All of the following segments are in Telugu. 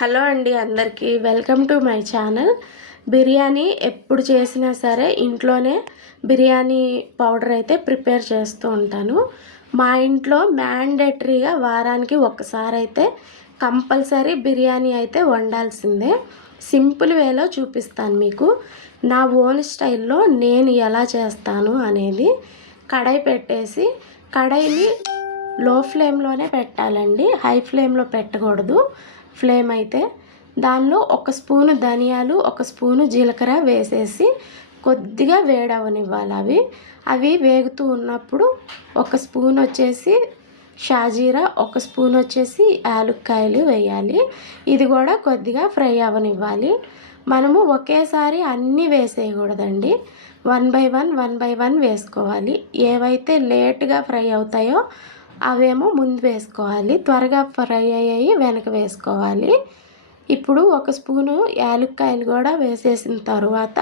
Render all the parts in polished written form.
హలో అండి, అందరికీ welcome to my channel. Biryani ఎప్పుడు చేసినా సరే ఇంట్లోనే బిర్యానీ పౌడర్ అయితే ప్రిపేర్ చేస్తూ ఉంటాను. మా ఇంట్లో మ్యాండేటరీగా వారానికి ఒక్కసారి అయితే కంపల్సరీ బిర్యానీ అయితే వండాల్సిందే. సింపుల్ వేలో చూపిస్తాను మీకు. నా ఓన్ స్టైల్లో నేను ఎలా చేస్తాను అనేది. కడాయి పెట్టేసి కడాయిని లో ఫ్లేమ్లోనే పెట్టాలండి, హై ఫ్లేమ్లో పెట్టకూడదు. ఫ్లేమ్ అయితే దానిలో ఒక స్పూను ధనియాలు, ఒక స్పూను జీలకర్ర వేసేసి కొద్దిగా వేడవనివ్వాలి. అవి వేగుతూ ఉన్నప్పుడు ఒక స్పూన్ వచ్చేసి షాజీరా, ఒక స్పూన్ వచ్చేసి యాలుక్కాయలు వేయాలి. ఇది కూడా కొద్దిగా ఫ్రై అవ్వనివ్వాలి. మనము ఒకేసారి అన్నీ వేసేయకూడదండి, వన్ బై వన్ వేసుకోవాలి. ఏవైతే లేట్గా ఫ్రై అవుతాయో అవేమో ముందు వేసుకోవాలి, త్వరగా ఫ్రై అయ్యాయి వెనక వేసుకోవాలి. ఇప్పుడు ఒక స్పూను యాలుక్కాయలు కూడా వేసేసిన తర్వాత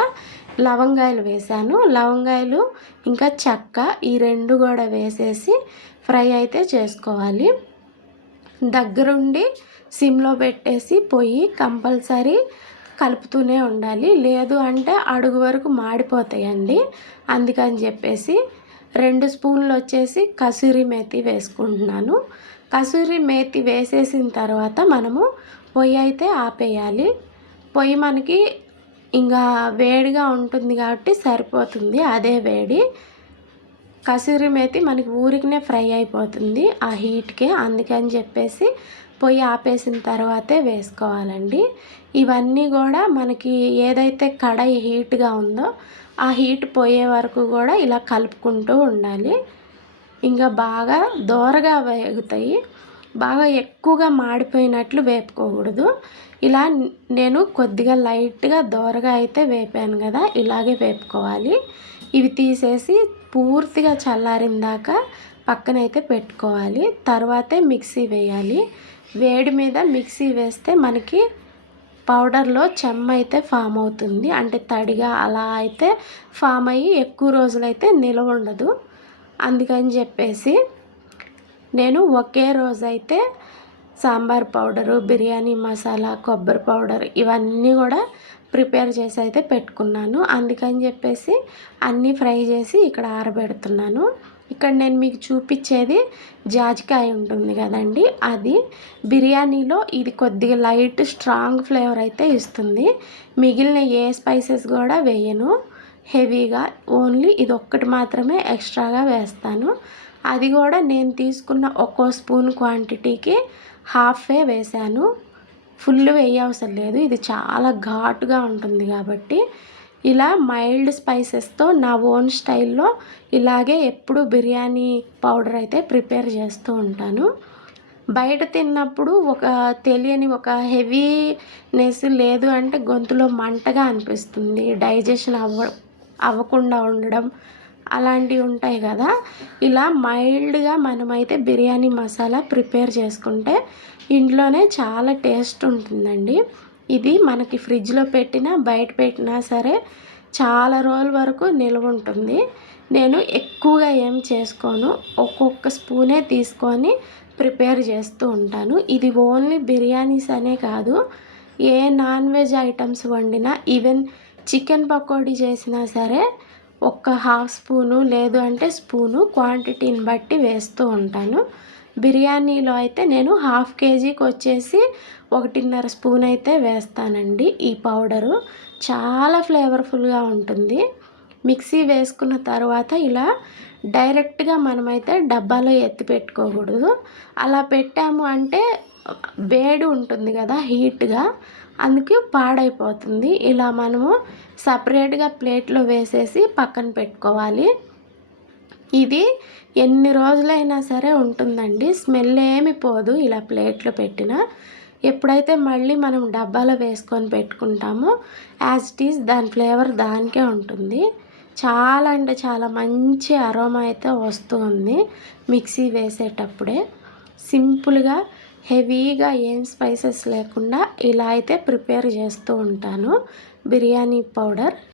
లవంగాయలు వేసాను. లవంగాయలు ఇంకా చెక్క, ఈ రెండు కూడా వేసేసి ఫ్రై అయితే చేసుకోవాలి. దగ్గరుండి సిమ్లో పెట్టేసి పొయ్యి కంపల్సరీ కలుపుతూనే ఉండాలి, లేదు అంటే అడుగు వరకు మాడిపోతాయండి. అందుకని చెప్పేసి 2 స్పూన్లు వచ్చేసి కసూరి మేతి వేసుకుంటున్నాను. కసూరి మేతి వేసేసిన తర్వాత మనము పొయ్యి అయితే ఆపేయాలి. పొయ్యి మనకి ఇంకా వేడిగా ఉంటుంది కాబట్టి సరిపోతుంది, అదే వేడి. కసూరి మేతి మనకి ఊరికనే ఫ్రై అయిపోతుంది ఆ హీట్కే, అందుకని చెప్పేసి పొయ్యి ఆపేసిన తర్వాతే వేసుకోవాలండి. ఇవన్నీ కూడా మనకి ఏదైతే కడాయి హీట్గా ఉందో ఆ హీట్ పోయే వరకు కూడా ఇలా కలుపుకుంటూ ఉండాలి. ఇంకా బాగా దోరగా వేగుతాయి, బాగా ఎక్కువగా మాడిపోయినట్లు వేపుకోకూడదు. ఇలా నేను కొద్దిగా లైట్గా దోరగా అయితే వేపాను కదా, ఇలాగే వేపుకోవాలి. ఇవి తీసేసి పూర్తిగా చల్లారిన దాకా పక్కనైతే పెట్టుకోవాలి. తర్వాతే మిక్సీ వేయాలి. వేడి మీద మిక్సీ వేస్తే మనకి పౌడర్లో చెమ్మ అయితే ఫామ్ అవుతుంది, అంటే తడిగా అలా అయితే ఫామ్ అయ్యి ఎక్కువ రోజులైతే నిలవ ఉండదు. అందుకని చెప్పేసి నేను ఒకే రోజైతే సాంబార్ పౌడరు, బిర్యానీ మసాలా, కొబ్బరి పౌడర్ ఇవన్నీ కూడా ప్రిపేర్ చేసి అయితే పెట్టుకున్నాను. అందుకని చెప్పేసి అన్నీ ఫ్రై చేసి ఇక్కడ ఆరబెడుతున్నాను. ఇక్కడ నేను మీకు చూపించేది జాజికాయ ఉంటుంది కదండి, అది బిర్యానీలో ఇది కొద్దిగా లైట్ స్ట్రాంగ్ ఫ్లేవర్ అయితే ఇస్తుంది. మిగిలిన ఏ స్పైసెస్ కూడా వేయను హెవీగా, ఓన్లీ ఇది ఒక్కటి మాత్రమే ఎక్స్ట్రాగా వేస్తాను. అది కూడా నేను తీసుకున్న ఒక్కో స్పూన్ క్వాంటిటీకి హాఫే వేసాను, ఫుల్ వేయవసరం లేదు. ఇది చాలా ఘాటుగా ఉంటుంది కాబట్టి ఇలా మైల్డ్ స్పైసెస్తో నా ఓన్ స్టైల్లో ఇలాగే ఎప్పుడు బిర్యానీ పౌడర్ అయితే ప్రిపేర్ చేస్తూ ఉంటాను. బయట తిన్నప్పుడు ఒక తెలియని ఒక హెవీనెస్, లేదు అంటే గొంతులో మంటగా అనిపిస్తుంది, డైజెషన్ అవ్వకుండా ఉండడం అలాంటివి ఉంటాయి కదా. ఇలా మైల్డ్గా మనమైతే బిర్యానీ మసాలా ప్రిపేర్ చేసుకుంటే ఇంట్లోనే చాలా టేస్ట్ ఉంటుందండి. ఇది మనకి ఫ్రిడ్జ్లో పెట్టినా బయట పెట్టినా సరే చాలా రోజుల వరకు నిల్వ ఉంటుంది. నేను ఎక్కువగా ఏం చేసుకోను, ఒక్కొక్క స్పూనే తీసుకొని ప్రిపేర్ చేస్తూ ఉంటాను. ఇది ఓన్లీ బిర్యానీస్ అనే కాదు, ఏ నాన్ వెజ్ ఐటమ్స్ వండినా, ఈవెన్ చికెన్ పకోడీ చేసినా సరే ఒక్క హాఫ్ స్పూను లేదు అంటే స్పూను క్వాంటిటీని బట్టి వేస్తూ ఉంటాను. బిర్యానీలో అయితే నేను హాఫ్ కేజీకి వచ్చేసి 1.5 స్పూన్ అయితే వేస్తానండి. ఈ పౌడరు చాలా ఫ్లేవర్ఫుల్గా ఉంటుంది. మిక్సీ వేసుకున్న తర్వాత ఇలా డైరెక్ట్గా మనమైతే డబ్బాలో ఎత్తి పెట్టుకోకూడదు. అలా పెట్టాము అంటే వేడి ఉంటుంది కదా హీట్గా, అందుకే పాడైపోతుంది. ఇలా మనము సపరేట్గా ప్లేట్లో వేసేసి పక్కన పెట్టుకోవాలి. ఇది ఎన్ని రోజులైనా సరే ఉంటుందండి, స్మెల్ ఏమి పోదు ఇలా ప్లేట్లో పెట్టినా. ఎప్పుడైతే మళ్ళీ మనం డబ్బాలో వేసుకొని పెట్టుకుంటామో యాజ్ ఇట్ ఈజ్ దాని ఫ్లేవర్ దానికే ఉంటుంది. చాలా అంటే చాలా మంచి అరోమా అయితే వస్తుంది మిక్సీ వేసేటప్పుడే. సింపుల్గా హెవీగా ఏం స్పైసెస్ లేకుండా ఇలా అయితే ప్రిపేర్ చేస్తూ ఉంటాను బిర్యానీ పౌడర్.